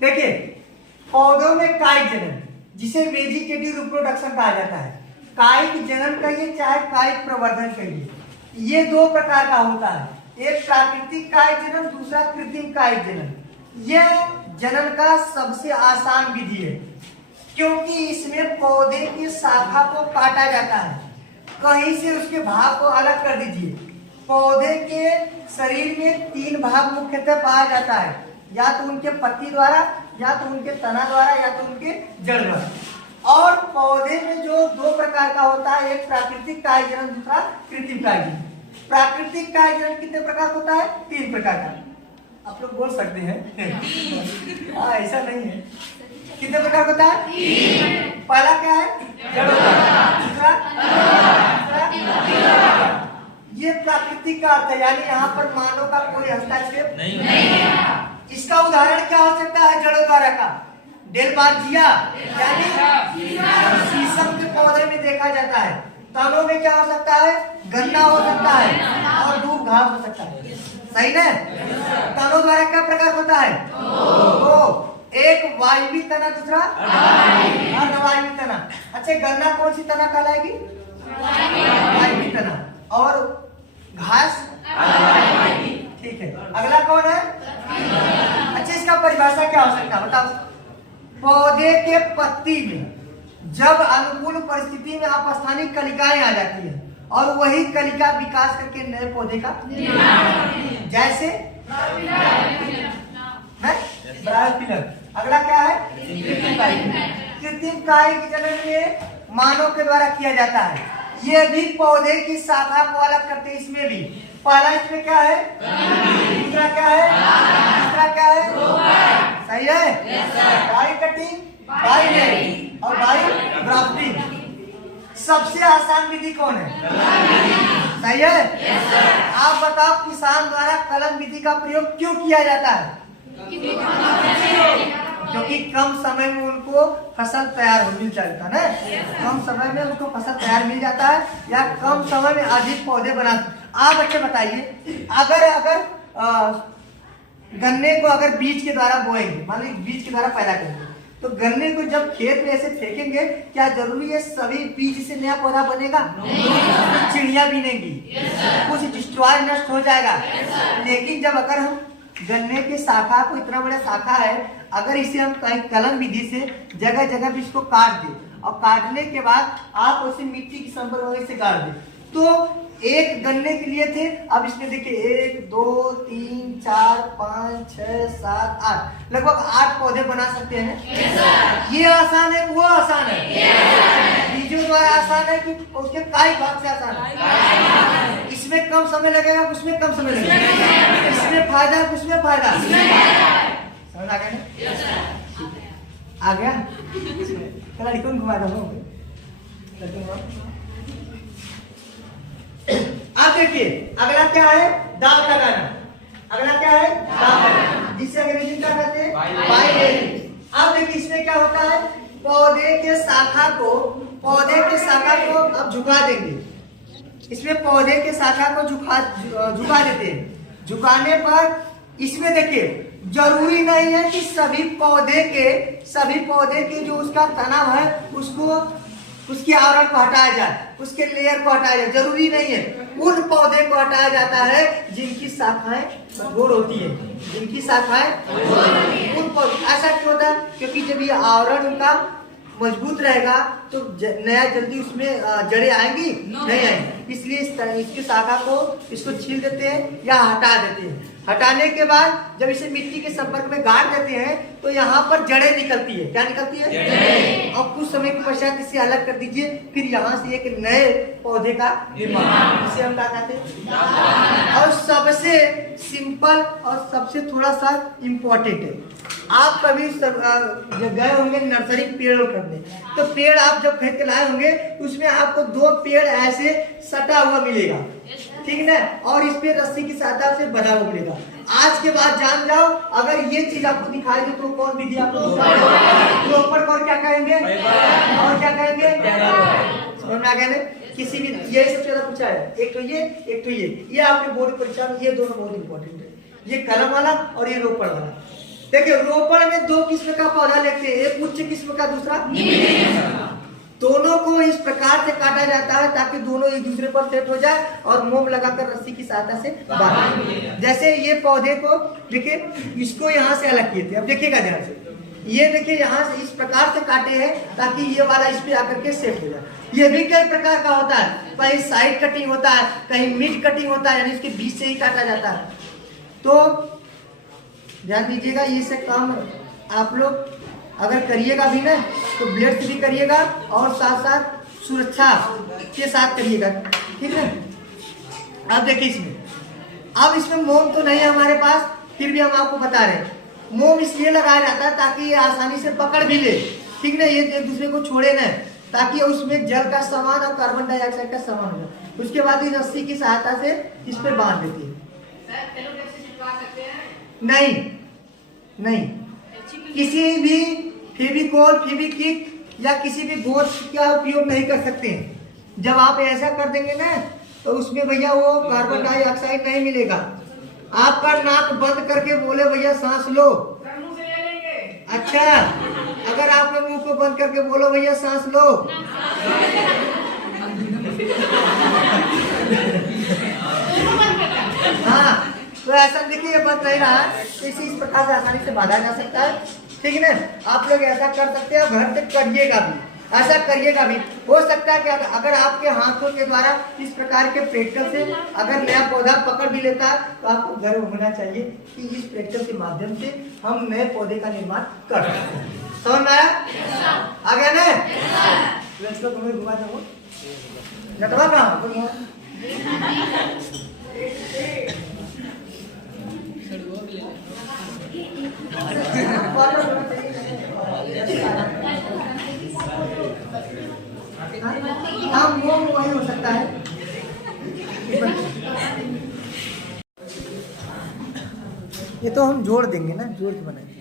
देखिए, पौधों में कायिक जनन, जिसे वेजिटेटिव रिप्रोडक्शन कहा जाता है, कायिक जनन कहिए चाहे कायिक प्रवर्धन कहिए, ये दो प्रकार का होता है। एक प्राकृतिक कायिक जनन, दूसरा कृत्रिम कायिक जनन। यह जनन का सबसे आसान विधि है, क्योंकि इसमें पौधे की शाखा को काटा जाता है, कहीं से उसके भाग को अलग कर दीजिए। पौधे के शरीर में 3 भाग मुख्यतः पाया जाता है, या तो उनके पत्ती द्वारा, या तो उनके तना द्वारा, या तो उनके जड़ द्वारा। और पौधे में जो 2 प्रकार का होता है, एक प्राकृतिक कायिक जनन, दूसरा कृत्रिम कायिक जनन। प्राकृतिक कायिक जनन कितने प्रकार होता है? 3 प्रकार का। आप लोग बोल सकते हैं हाँ, ऐसा नहीं है। कितने प्रकार होता है? 3। पहला क्या है? दूसरा, ये प्राकृतिक का अर्थ है, यानी यहाँ पर मानव का कोई हस्तक्षेप नहीं है। इसका उदाहरण क्या हो सकता है? जड़ों द्वारा का डेलबार्जिया, यानी शीशम के पौधे में देखा जाता है। तनों में क्या हो सकता है? गन्ना हो सकता है और दूब घास हो सकता है। सही ना? तनों द्वारा क्या प्रकार होता है? दो, एक वायवी तना, दूसरा अर्धवायवी तना। अच्छा, गन्ना कौन सी तना कहलाएगी? वायवी तना। और घास? ठीक है। अगला कौन है? अच्छा, इसका परिभाषा क्या हो सकता है बताओ? पौधे के पत्ती में जब अनुकूल परिस्थिति में आपस्थानिक कलिकाएं आ जाती है और वही कलिका विकास करके नए पौधे का जैसे ब्रायोफिलर। अगला क्या है? कृत्रिम कायिक जनन में मानव के द्वारा किया जाता है। ये भी पौधे की शाखा को अलग करते हैं। इसमें भी पहला इसमें क्या है? दूसरा क्या है? तीसरा क्या है? सही है? बाई कटिंग, बाई लेयरिंग और बाई ग्राफ्टिंग। सबसे आसान विधि कौन है? सही है? आप बताओ, किसान द्वारा कलम विधि का प्रयोग क्यों किया जाता है? क्योंकि कम समय में उनको फसल तैयार हो मिल जाता है ना। कम समय में उनको फसल तैयार मिल जाता है, या कम समय में अधिक पौधे बना। आप बच्चे बताइए, अगर गन्ने को अगर बीज के द्वारा बोएंगे, मान लीजिए बीज के द्वारा पैदा करेंगे, तो गन्ने को जब खेत में ऐसे फेंकेंगे, क्या जरूरी है सभी बीज से नया पौधा बनेगा? चिड़िया बीनेगी, कुछ डिस्ट्रॉय नष्ट हो जाएगा। लेकिन जब अगर हम गन्ने की शाखा को, इतना बड़ा शाखा है, अगर इसे हम कलम विधि से जगह जगह भी इसको काट दें, और काटने के बाद आप उसे मिट्टी की संपर्क से गाड़ दें, तो एक गन्ने के लिए थे, अब इसमें देखिए 1 2 3 4 5 6 7 8, लगभग 8 पौधे बना सकते हैं। ये आसान है, वो आसान है? बीजों द्वारा आसान है कि उसके कायिक भाग से आसान है? इसमें कम समय लगेगा, उसमें कम समय लगेगा। इसमें फायदा, उसमें फायदा। समझ आ गया ना? आ गया? चला रिकॉर्ड घुमा दो। अब देखिए, अगला क्या है? दाग लगाना। अगला क्या है? दाग लगाना, जिससे अंग्रेजी क्या कहते हैं? By layering. अब देखिए, इसमें क्या होता है? पौधे के शाखा को अब झुका देंगे। इसमें पौधे के शाखा को झुका देते हैं। झुकाने पर इसमें देखिए, जरूरी नहीं है कि सभी पौधे के जो उसका तना है उसकी आवरण को हटाया जाए, उसके लेयर को हटाया जाए, जरूरी नहीं है। उन पौधे को हटाया जाता है जिनकी शाखाएं कठोर होती है, उन पौधे। ऐसा क्यों होता है? क्योंकि जब ये आवरण उनका मजबूत रहेगा तो नया जल्दी उसमें जड़ें आएंगी नहीं आएंगी, इसलिए इसकी शाखा को इसको छील देते हैं या हटा देते हैं। हटाने के बाद जब इसे मिट्टी के संपर्क में गाड़ देते हैं तो यहाँ पर जड़ें निकलती है। क्या निकलती है? और कुछ समय के पश्चात इसे अलग कर दीजिए, फिर यहाँ से एक नए पौधे का निर्माण, इसे हम क्या कहते हैं? और सबसे सिंपल और सबसे थोड़ा सा इम्पोर्टेंट है, आप कभी गए होंगे नर्सरी पेड़ खरीदने, तो पेड़ आप जब खरीद के लाए होंगे उसमें आपको 2 पेड़ ऐसे सटा हुआ मिलेगा, ठीक ना? और इस पे रस्सी की सहायता से बना हुआ मिलेगा। आज के बाद जान जाओ, अगर ये चीज आपको दिखाई दे तो कौन विधि आपको ऊपर और क्या कहेंगे और क्या कहेंगे? समझ में आ गया ना? किसी भी ये सबसे ज्यादा पूछा है, एक तो ये आपके बोर्ड परीक्षा में ये दोनों बहुत इंपॉर्टेंट है, ये कलम वाला और ये रोपड़ वाला। देखिए रोपण में दो किस्म का पौधा लेते हैं, एक उच्च किस्म का, दूसरा दोनों को इस प्रकार से काटा जाता है ताकि दोनों एक दूसरे पर सेट हो जाए और मोम लगाकर रस्सी की सहायता से बांध। जैसे ये पौधे को देखिए, इसको यहाँ से अलग किए थे, अब देखिएगा ध्यान से, ये देखिए यहाँ से इस प्रकार से काटे हैं ताकि ये वाला इस पे आकर के सेट हो जाए। ये भी कई प्रकार का होता है, कहीं साइड कटिंग होता है, कहीं मिड कटिंग होता है, यानी इसके बीच से ही काटा जाता है। तो ध्यान दीजिएगा, ये से काम आप लोग अगर करिएगा भी ना तो ब्लेड से भी करिएगा और साथ साथ सुरक्षा के साथ करिएगा, ठीक है। अब देखिए इसमें, अब इसमें मोम तो नहीं है हमारे पास, फिर भी हम आपको बता रहे हैं मोम इसलिए लगाया जाता है ताकि ये आसानी से पकड़ भी ले, ठीक ना, ये एक दूसरे को छोड़े ना, ताकि उसमें जल का सामान और कार्बन डाइऑक्साइड का सामान हो जाए। उसके बाद इस रस्सी की सहायता से इस पे बांध देती है। नहीं नहीं, किसी भी फेविकोल, फेविक्विक या किसी भी बोर्ड का उपयोग नहीं कर सकते हैं। जब आप ऐसा कर देंगे ना तो उसमें भैया वो कार्बन डाइऑक्साइड नहीं मिलेगा। आपका नाक बंद करके बोले भैया सांस लो, अच्छा, अगर आप लोग मुंह को बंद करके बोलो भैया सांस लो, हाँ, तो ऐसा देखिए बंद नहीं रहा, इस प्रकार से आसानी से बांधा जा सकता है, ठीक है ना। आप लोग ऐसा कर सकते हैं, घर से करिएगा भी, ऐसा करिएगा भी। हो सकता है कि अगर आपके हाथों के द्वारा इस प्रकार के प्रैक्टिकल से अगर नया पौधा पकड़ भी लेता है तो आपको गर्व होना चाहिए कि इस प्रैक्टिकल के माध्यम से हम नए पौधे का निर्माण कर सकते हैं। समझ में आया? आ गया ना? तुम्हें घुमा जाऊँ नटवा कहाँ हाँ, मोम वही हो सकता है। ये तो हम जोड़ देंगे ना, जोड़ के बनाएंगे।